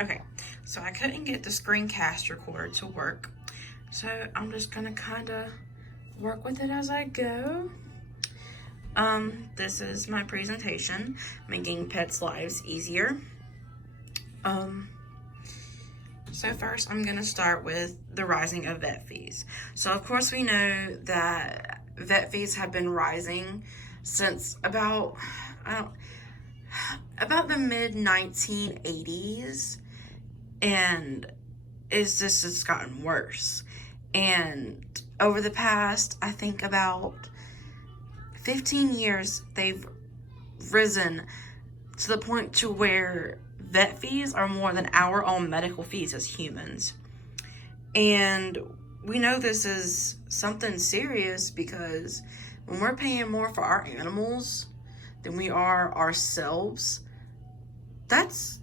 Okay, so I couldn't get the screencast recorder to work, so I'm just gonna kind of work with it as I go. This is my presentation, making pets' lives easier. So first I'm gonna start with the rising of vet fees. So of course we know that vet fees have been rising since about the mid 1980s, and it's just gotten worse. And over the past, I think about 15 years, they've risen to the point to where vet fees are more than our own medical fees as humans. And we know this is something serious because when we're paying more for our animals than we are ourselves, that's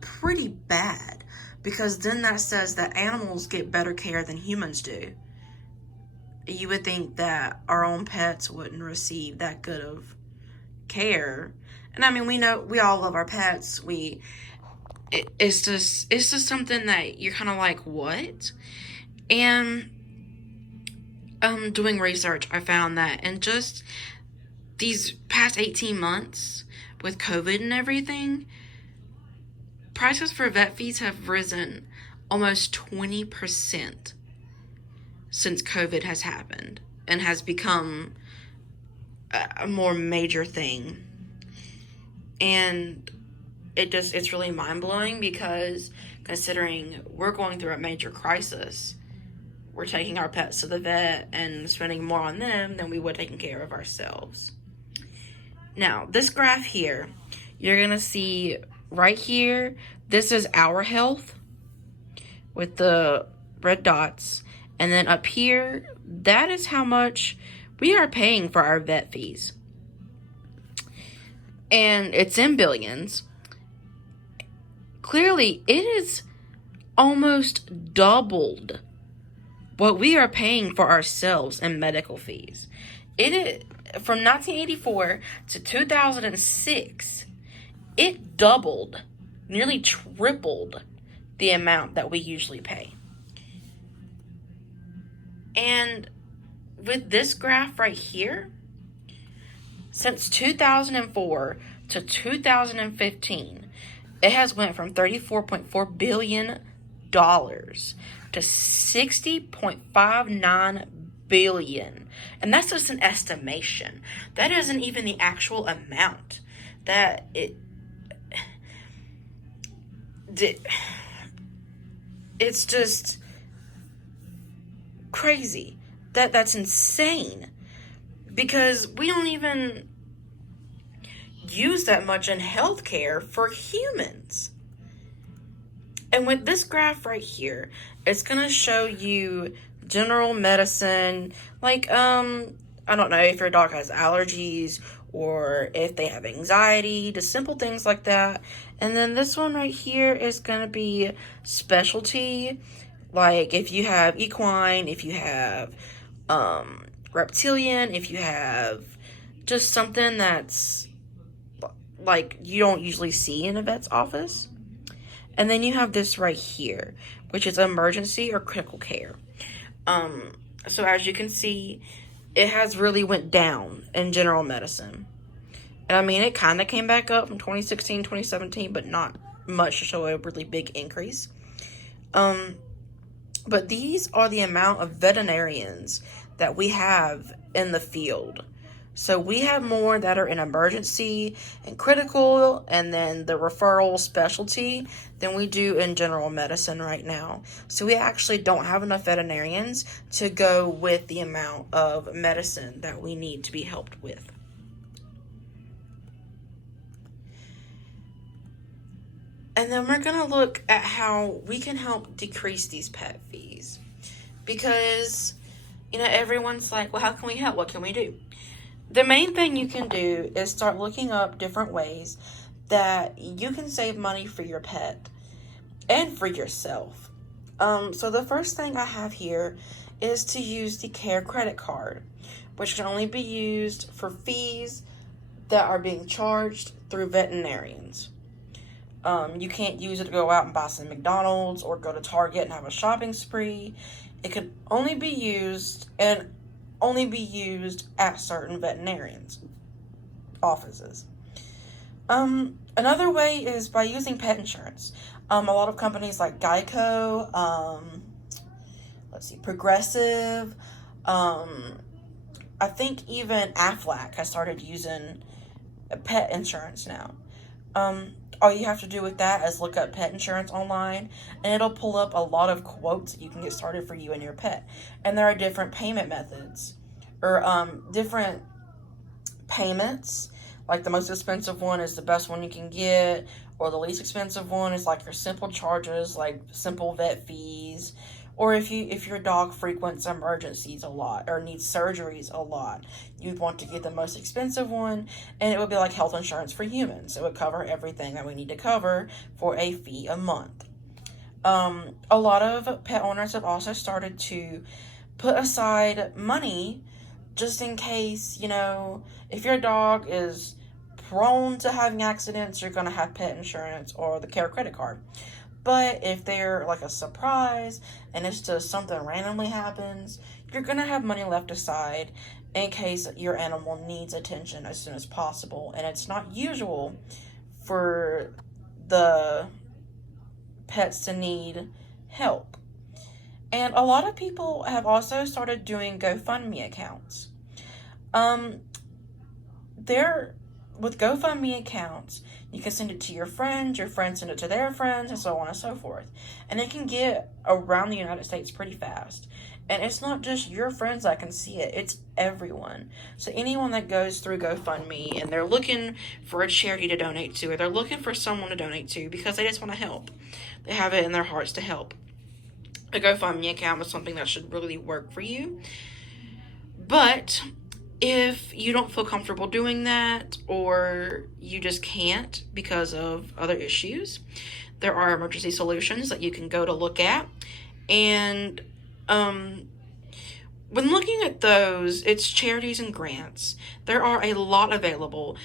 pretty bad, because then that says that animals get better care than humans do. You would think that our own pets wouldn't receive that good of care. And I mean, we know we all love our pets. It's just something that you're kind of like, what? And doing research, I found that in just these past 18 months with COVID and everything, prices for vet fees have risen almost 20% since COVID has happened and has become a more major thing. And it's really mind-blowing, because considering we're going through a major crisis, we're taking our pets to the vet and spending more on them than we would taking care of ourselves. Now, this graph here, you're going to see right here, this is our health with the red dots. And then up here, that is how much we are paying for our vet fees. And it's in billions. Clearly, it is almost doubled what we are paying for ourselves in medical fees. It is, from 1984 to 2006, it doubled, nearly tripled the amount that we usually pay. And with this graph right here, since 2004 to 2015, it has went from $34.4 billion to $60.59 billion. And that's just an estimation. That isn't even the actual amount that it's just crazy. That's insane, because we don't even use that much in healthcare for humans. And with this graph right here, it's gonna show you general medicine, like I don't know if your dog has allergies or if they have anxiety, just simple things like that. And then this one right here is gonna be specialty, like if you have equine, if you have reptilian, if you have just something that's like you don't usually see in a vet's office. And then you have this right here, which is emergency or critical care. So as you can see, it has really went down in general medicine. And I mean, it kind of came back up from 2016, 2017, but not much to show a really big increase. But these are the amount of veterinarians that we have in the field. So we have more that are in emergency and critical, and then the referral specialty, than we do in general medicine right now. So we actually don't have enough veterinarians to go with the amount of medicine that we need to be helped with. And then we're going to look at how we can help decrease these pet fees. Because, everyone's like, well, how can we help? What can we do? The main thing you can do is start looking up different ways that you can save money for your pet and for yourself. So the first thing I have here is to use the Care Credit Card, which can only be used for fees that are being charged through veterinarians. You can't use it to go out and buy some McDonald's or go to Target and have a shopping spree. It can only be used at certain veterinarians' offices. Another way is by using pet insurance. A lot of companies like Geico, Progressive, I think even Aflac has started using pet insurance now. All you have to do with that is look up pet insurance online, and it'll pull up a lot of quotes that you can get started for you and your pet. And there are different payment methods, or different payments. Like the most expensive one is the best one you can get, or the least expensive one is like your simple charges, like simple vet fees. Or if your dog frequents emergencies a lot or needs surgeries a lot, you'd want to get the most expensive one, and it would be like health insurance for humans. It would cover everything that we need to cover for a fee a month. A lot of pet owners have also started to put aside money just in case, if your dog is prone to having accidents, you're going to have pet insurance or the care credit card. But if they're like a surprise and it's just something randomly happens, you're going to have money left aside in case your animal needs attention as soon as possible. And it's not usual for the pets to need help. And a lot of people have also started doing GoFundMe accounts. With GoFundMe accounts, you can send it to your friends send it to their friends, and so on and so forth. And it can get around the United States pretty fast. And it's not just your friends that can see it, it's everyone. So anyone that goes through GoFundMe and they're looking for a charity to donate to, or they're looking for someone to donate to because they just want to help, they have it in their hearts to help. A GoFundMe account is something that should really work for you. But if you don't feel comfortable doing that, or you just can't because of other issues, there are emergency solutions that you can go to look at. And when looking at those, it's charities and grants. There are a lot available,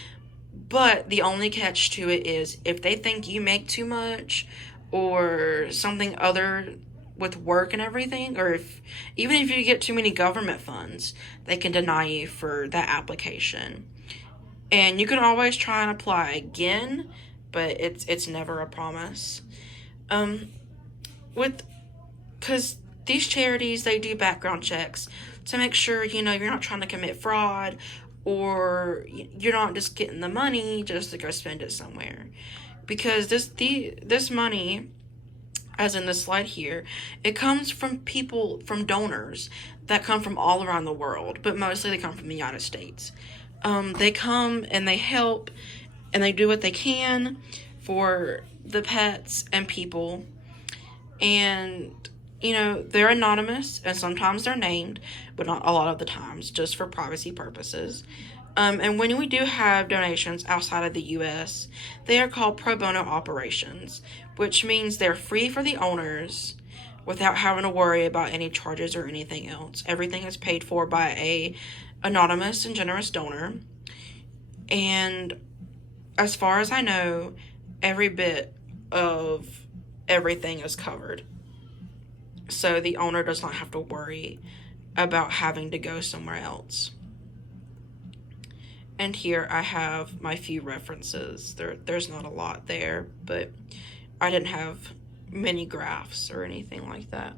but the only catch to it is if they think you make too much or something other with work and everything, or even if you get too many government funds, they can deny you for that application. And you can always try and apply again, but it's never a promise. Because these charities, they do background checks to make sure, you're not trying to commit fraud, or you're not just getting the money just to go spend it somewhere. Because this money, as in this slide here, it comes from donors that come from all around the world, but mostly they come from the United States. They come and they help, and they do what they can for the pets and people. And, they're anonymous, and sometimes they're named, but not a lot of the times, just for privacy purposes. And when we do have donations outside of the U.S., they are called pro bono operations, which means they're free for the owners without having to worry about any charges or anything else. Everything is paid for by a anonymous and generous donor. And as far as I know, every bit of everything is covered. So the owner does not have to worry about having to go somewhere else. And here I have my few references. There's not a lot there, but I didn't have many graphs or anything like that.